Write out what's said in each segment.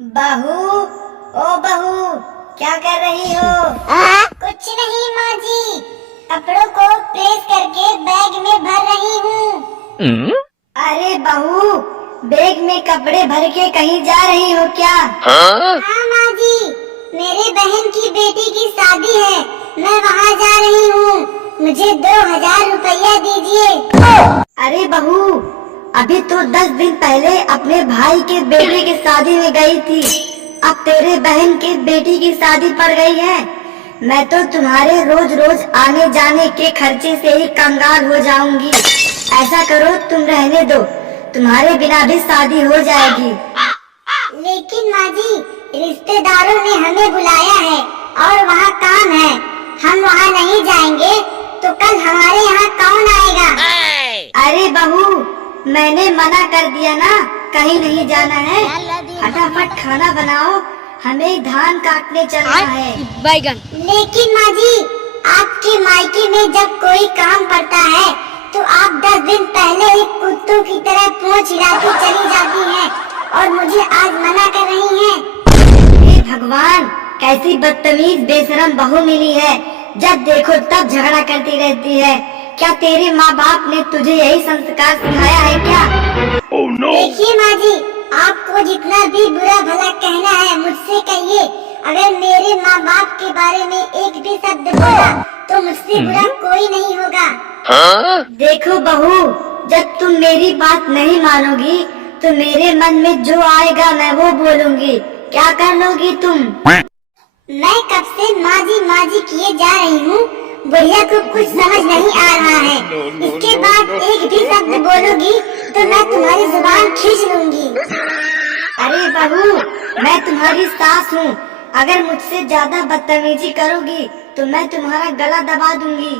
बहू, ओ बहू, क्या कर रही हो? कुछ नहीं माँ जी, कपड़ों को प्रेस करके बैग में भर रही हूँ। अरे बहू, बैग में कपड़े भर के कहीं जा रही हो क्या? हाँ माँ जी, मेरे बहन की बेटी की शादी है, मैं वहाँ जा रही हूँ। मुझे 2000 रुपया दीजिए। अरे बहू, अभी तो 10 दिन पहले अपने भाई के बेटे की शादी में गई थी, अब तेरे बहन की बेटी की शादी पड़ गई है। मैं तो तुम्हारे रोज रोज आने जाने के खर्चे से ही कंगाल हो जाऊंगी। ऐसा करो, तुम रहने दो, तुम्हारे बिना भी शादी हो जाएगी। लेकिन माँ जी, रिश्तेदारों ने हमें बुलाया है और वहाँ काम है, हम वहाँ नहीं जाएंगे तो कल हमारे यहाँ कौन आएगा? अरे बहू, मैंने मना कर दिया ना, कहीं नहीं जाना है। फटाफट खाना बनाओ, हमें धान काटने चलना है। बैगन। लेकिन माँ जी, आपके मायके में जब कोई काम पड़ता है तो आप 10 दिन पहले ही कुत्तों की तरह पूंछ हिलाती चली जाती हैं और मुझे आज मना कर रही हैं। हे भगवान, कैसी बदतमीज बेशरम बहू मिली है, जब देखो तब झगड़ा करती रहती है। क्या तेरे माँ बाप ने तुझे यही संस्कार सिखाया है क्या? Oh, no. देखिए माँ जी, आपको जितना भी बुरा भला कहना है मुझसे कहिए। अगर मेरे माँ बाप के बारे में एक भी शब्द बोला तो मुझसे बुरा कोई नहीं होगा। देखो बहू, जब तुम मेरी बात नहीं मानोगी तो मेरे मन में जो आएगा मैं वो बोलूंगी। क्या कर लोगी तुम? मैं कब से माँ जी किए जा रही हूँ, बुढ़िया को कुछ समझ नहीं आ रहा है। इसके बाद एक भी शब्द बोलोगी तो मैं तुम्हारी जुबान खींच लूंगी। अरे बहू, मैं तुम्हारी सास हूँ, अगर मुझसे ज्यादा बदतमीजी करोगी तो मैं तुम्हारा गला दबा दूंगी।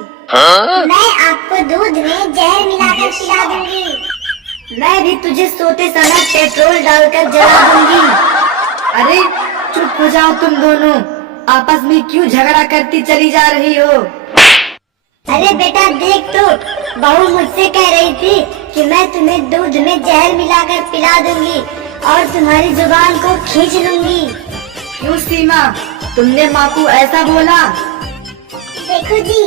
मैं आपको दूध में जहर मिलाकर पिला दूंगी। मैं भी तुझे सोते समय पेट्रोल डालकर जला दूंगी। अरे चुप हो जाओ तुम दोनों, आपस में क्यों झगड़ा करती चली जा रही हो? अरे बेटा देख तो, बहू मुझसे कह रही थी कि मैं तुम्हें दूध में जहर मिलाकर पिला दूंगी और तुम्हारी जुबान को खींच लूंगी। क्यों सीमा, तुमने माँ को ऐसा बोला? देखो जी,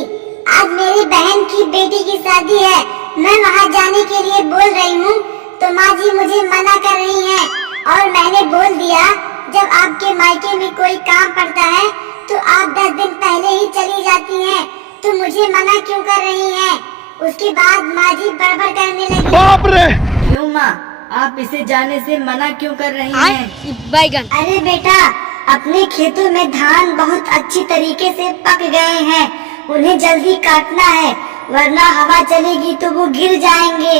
आज मेरी बहन की बेटी की शादी है, मैं वहाँ जाने के लिए बोल रही हूँ तो माँ जी मुझे मना कर रही हैं और मैंने बोल दिया जब आपके मायके में कोई काम पड़ता है तो आप 10 दिन पहले ही चली जाती हैं, तो मुझे मना क्यों कर रही हैं? उसके बाद माँ जी बड़बड़ करने लगी। बाप रे! क्यों माँ, आप इसे जाने से मना क्यों कर रही हैं? बैगन। अरे बेटा, अपने खेतों में धान बहुत अच्छी तरीके से पक गए हैं, उन्हें जल्दी काटना है, वरना हवा चलेगी तो वो गिर जाएंगे।